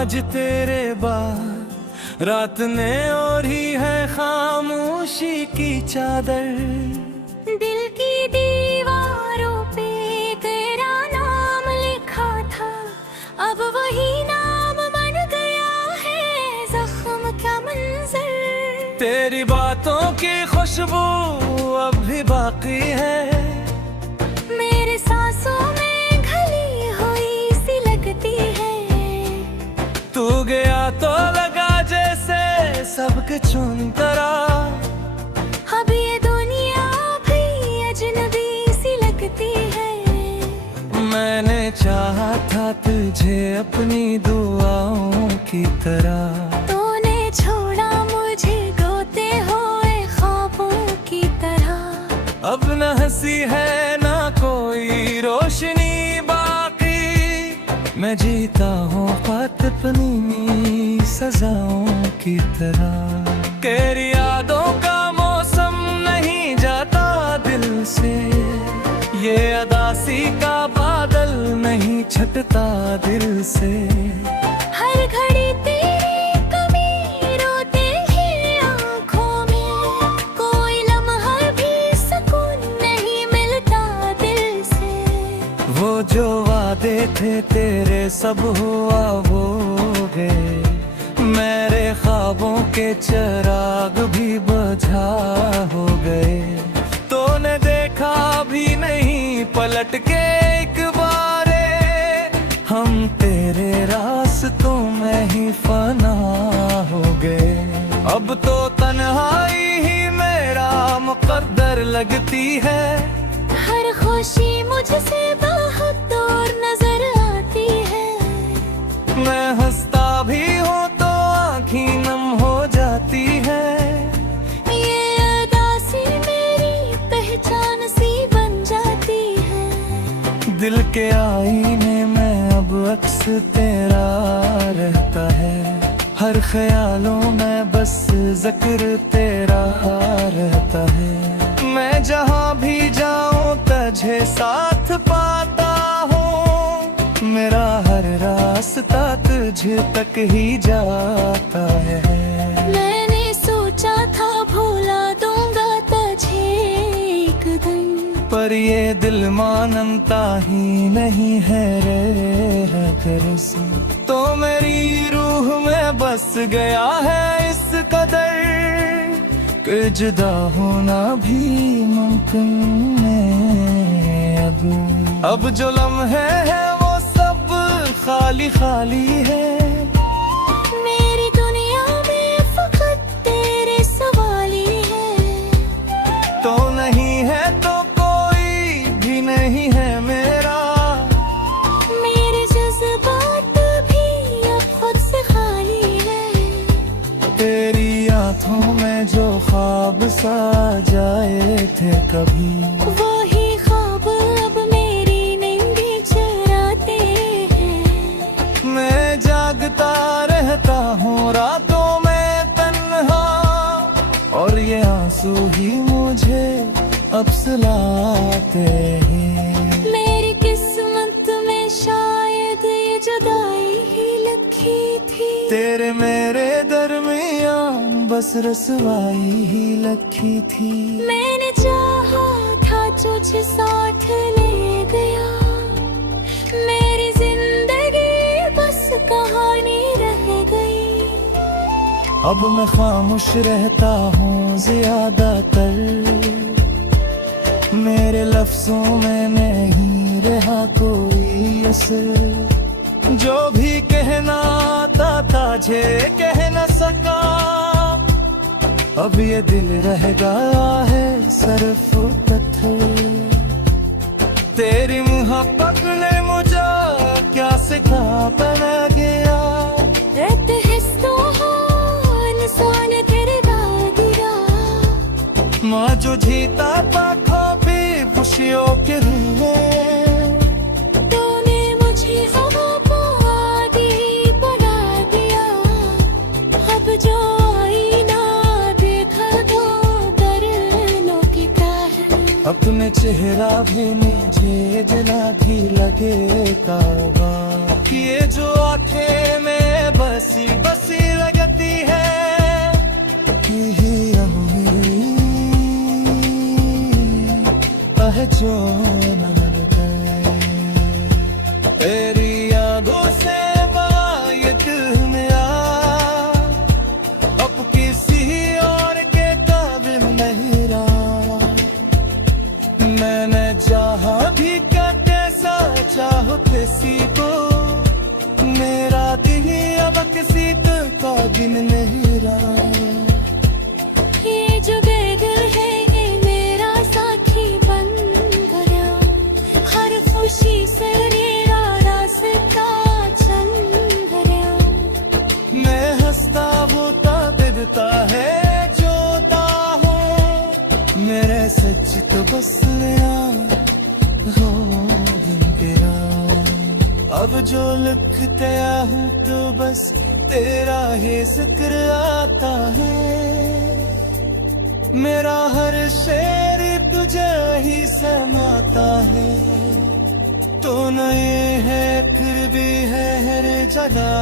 आज तेरे बाद रात ने ओढ़ी है खामोशी की चादर। दिल की दीवारों पे तेरा नाम लिखा था, अब वही नाम बन गया है जख्म का मंजर। तेरी बातों की खुशबू अब भी बाकी है, मेरे सांसों में घली हुई सी लगती है। तू गया तो लगा जैसे सबके चुन तरा, अब ये दुनिया भी अजनबी सी लगती है। मैंने चाहा था तुझे अपनी दुआओं की तरह, तूने छोड़ा मुझे गोते हुए ख्वाबों की तरह। अब न हंसी है ना कोई रोशनी बाकी, मैं जीता हूँ खत अपनी सजाओं की तरह। तेरी यादों का मौसम नहीं जाता दिल से, ये अदासी का बादल नहीं छटता दिल से। हर घड़ी तेरी कमी रोते ही आँखों में, कोई लम्हा भी सुकून नहीं मिलता दिल से। वो जो वादे थे तेरे सब हुआ वो गए, मेरे ख्वाबों के चिराग भी बुझा हो गए। तूने देखा भी नहीं पलट के एक बारे, हम तेरे रास्तों में ही फना हो गए। अब तो तन्हाई ही मेरा मुकद्दर लगती है, हर खुशी मुझसे बहुत दूर नजर आती है। मैं हंसता भी हूँ तो आँखें नम हो जाती है। ये अदासी मेरी पहचान सी बन जाती है। दिल के आईने में अब अक्स तेरा रहता है, हर ख्यालों में बस जिक्र तेरा रहता है। मैं जहाँ भी जाऊँ तुझे साथ पाता हूँ, मेरा हर रास्ता तुझ तक ही जाता है। मैंने सोचा था भुला दूंगा तुझे एक दिन, पर ये दिल मानता ही नहीं है रे कर से। तो मेरी रूह में बस गया है इस कदर, कि जुदा होना भी मुमकिन है। अब जो लम्हे हैं वो सब खाली खाली है, मेरी दुनिया में फकत तेरे सवाल ही है। तो नहीं है तो कोई भी नहीं है मेरा, मेरे जज्बात भी अब खुद से खाली है। तेरी आँखों में जो ख्वाब सा जाए थे कभी, वही ख्वाब अब मेरी नींद चुराते हैं। मैं जागता रहता हूँ रातों में तन्हा, और ये आंसू ही मुझे अब सुलाते हैं। मेरी किस्मत में शायद ये जुदाई ही लिखी थी, तेरे मेरे दरमियान बस रसवाई ही लखी थी। मैंने चाहा था तुझे साथ ले गया, मेरी जिंदगी बस कहानी रह गई। अब मैं खामोश रहता हूँ ज्यादातर, मेरे लफ्जों में नहीं रहा कोई असर। जो भी कहना था तुझे कह न सका, अब ये दिल रह गया है सिर्फ पत्थर। तेरी मोहब्बत ने मुझे क्या सिखा बना गया, रहते हिस्सों हो इंसान तेरे दादिया। माँ जो जीता था खोपी खुशियों के रूह में, तूने मुझे हवा को आगे बढ़ा दिया। अब जो आईना देखा तो कर लो कि क्या है। अब तुम अपने चेहरा भी मुझे जना भी लगे काबा। ये जो आंखें में बसी बसी लगती है ही जो न मिल गए तेरी यादों से ये दिल में आ अब किसी और के काबिल नहीं रहा। मैंने चाहा भी क्या कैसा चाहो किसी को, मेरा दिल अब किसी का दिन नहीं रहा। ये जो बेदिल है ये मेरा साथी बन गया, हर खुशी से मेरा रास्ता चल गया। मैं हंसता होता बिरता है जोता हो, मेरे सच तो बस हो दिन गया। अब जो लिखते हूँ तो बस तेरा ही जिक्र आता है, मेरा हर शेर तुझे ही समाता है। तो न ये है फिर भी है हर जगह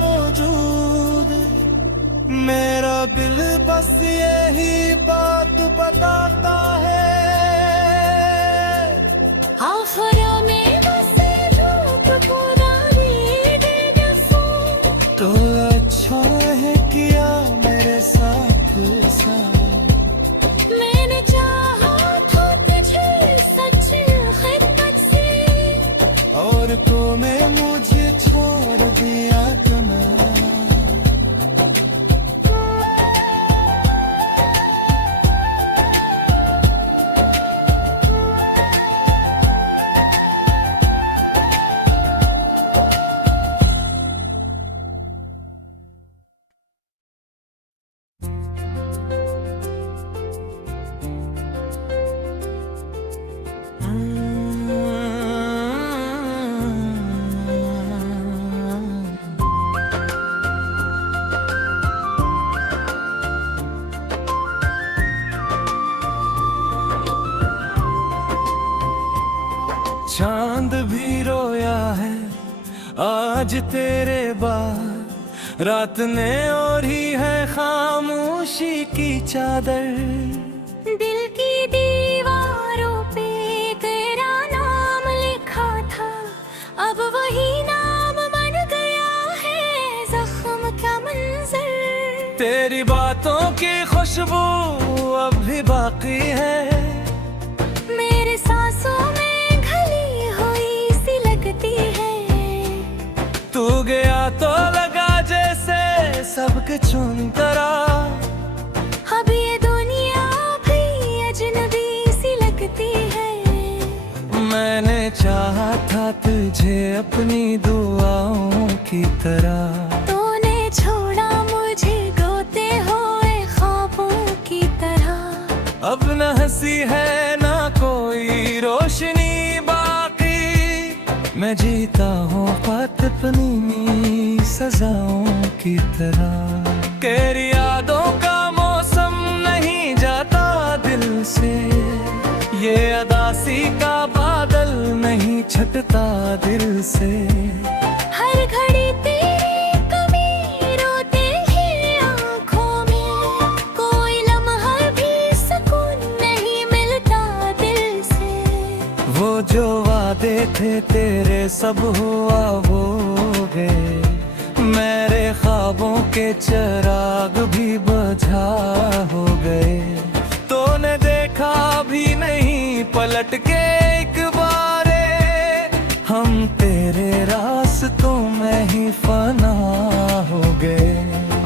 मौजूद, मेरा दिल बस यही बात बताता है। आखिरा में बसे रात पुरानी तो अच्छा है किया मेरे साथ साथ, मैंने चाहा था तुझे सच खिदमत से, और को मैं मुझे छोड़ दिया तुम्हें। चांद भी रोया है आज तेरे बाद, रात ने ओढ़ी है खामोशी की चादर। दिल की दीवारों पे तेरा नाम लिखा था, अब वही नाम बन गया है जख्म का मंजर। तेरी बातों की खुशबू अब भी बाकी है, मेरे सांसों में घली हुई सी लगती है। तू गया तो लगा जैसे सबके चुन तरा, अब ये दुनिया भी अजनबी सी लगती है। मैंने चाहा था तुझे अपनी दुआओं की तरह, तूने छोड़ा मुझे रोते हुए ख्वाबों की तरह। अब न हंसी है ना कोई रोशनी बाकी, मैं जीता हूँ पत अपनी सजाओं की तरह। तेरी यादों का मौसम नहीं जाता दिल से, ये अदासी का बादल नहीं छटता दिल से। हर घड़ी तेरी कमी रोते हैं आँखों में, कोई लम्हा भी सुकून नहीं मिलता दिल से। वो जो वादे थे तेरे सब हुआ वो गए, मेरे ख्वाबों के चिराग भी बुझा हो गए। तूने देखा भी नहीं पलट के एक बारे, हम तेरे रास्तों में ही फना हो गए।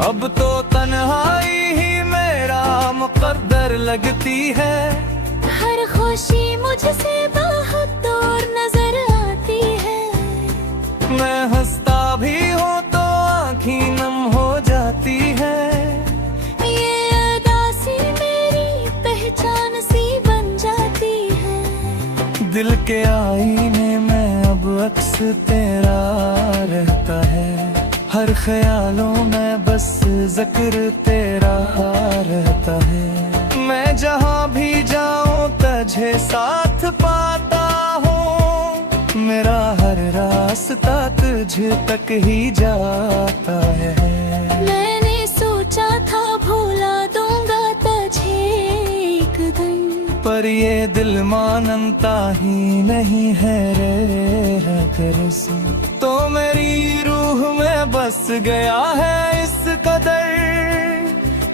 अब तो तन्हाई ही मेरा मुकद्दर लगती है, हर खुशी मुझसे बहुत दूर नजर आती है। मैं हंसता भी हूँ तो आँखें नम हो जाती है, ये अदासी मेरी पहचान सी बन जाती है। दिल के आईने में अब अक्स तेरा रहता है, हर ख्यालों में बस जिक्र तेरा रहता है। मैं जहाँ भी जाऊँ तुझे साथ पाता हूँ, मेरा हर रास्ता तुझ तक ही जाता है। मैंने सोचा था भुला दूंगा तुझे एक दिन, पर ये दिल मानता ही नहीं है रे कर से। तो मेरी रूह में बस गया है इस कदर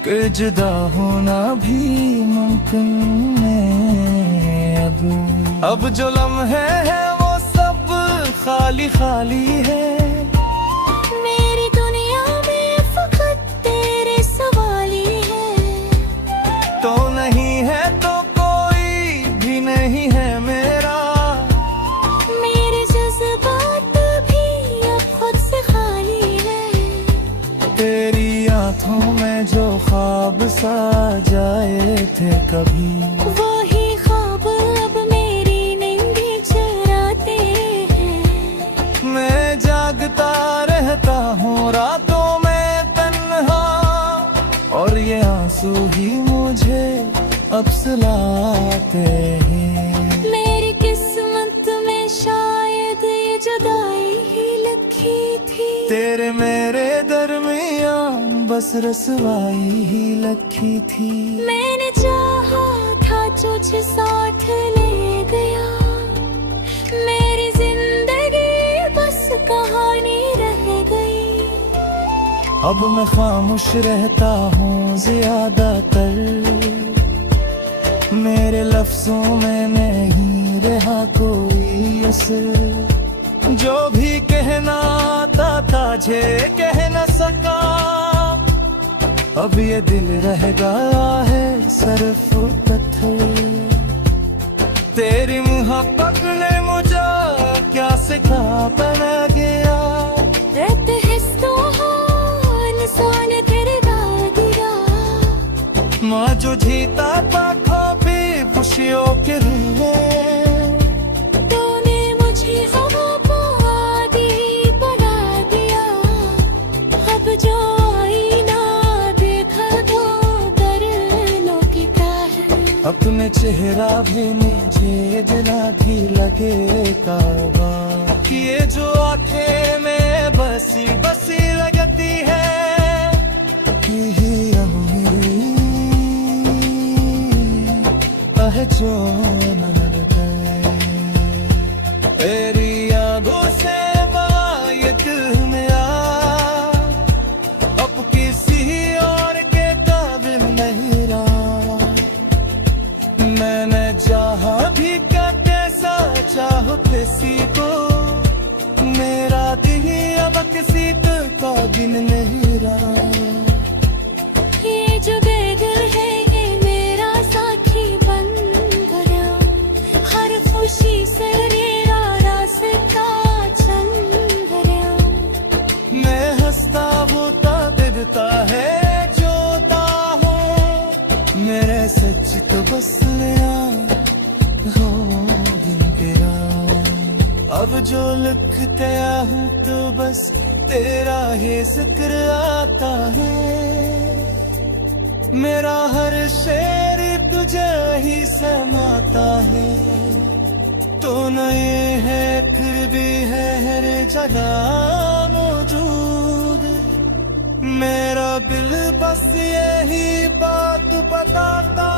कि जुदा होना भी मुमकिन है। अब जो लम्हे हैं वो सब खाली खाली है। मेरी दुनिया में फकत तेरे सवाल ही है। तो नहीं है तो कोई भी नहीं है मेरा, मेरे जज्बात भी अब खुद से खाली है। तेरी आंखों में जो ख्वाब सा जाए थे कभी, वही ख्वाब अब मेरी नींद चुराते हैं। मैं जागता रहता हूँ रातों में तन्हा, और ये आंसू ही मुझे अब सुलाते हैं। मेरी किस्मत में शायद ये जुदाई ही लिखी थी, तेरे मेरे दरमियान बस रसवाई ही लखी थी। मैंने चाहा था तुझे साथ ले गया, मेरी जिंदगी बस कहानी रह गई। अब मैं खामोश रहता हूँ ज्यादातर, मेरे लफ्जों में नहीं रहा कोई असर। जो भी कहना आता था जे कह न सका, अब ये दिल रह गया है सिर्फ पत्थर। तेरी मोहब्बत ने मुझे क्या सिखा बना गया, रहते हिस्सों इंसान तेरे दिया। माँ जो जीता था खोपी खुशियों के रूह, तूने मुझे हवा को आदि बना दिया। अब जो आईना देखा तो कर लो कि क्या है। अपने चेहरा भी मुझे दिला भी लगे काबा, कि ये जो आंखें में बसी बसी लगती है, कि अब मेरी जो न लड़ गए। तेरी यादों से ये दिल मेरा अब किसी और के काबिल नहीं रहा। मैंने चाहा भी क्या कैसा चाहो किसी को, मेरा दिल अब किसी का दिन नहीं रहा। ये जो बेदिल है ये मेरा साथी बन गया, हर खुशी से मेरा रास्ता चल गया। मैं हंसता होता दिलता है जोता हूँ, मेरे सच तो बस हो दिन तेरा। अब जो लिखते हूँ तो बस तेरा ही जिक्र आता है, मेरा हर शेर तुझे ही समाता है। तो न ये है फिर भी है हर जगह मौजूद, मेरा दिल बस यही बात बताता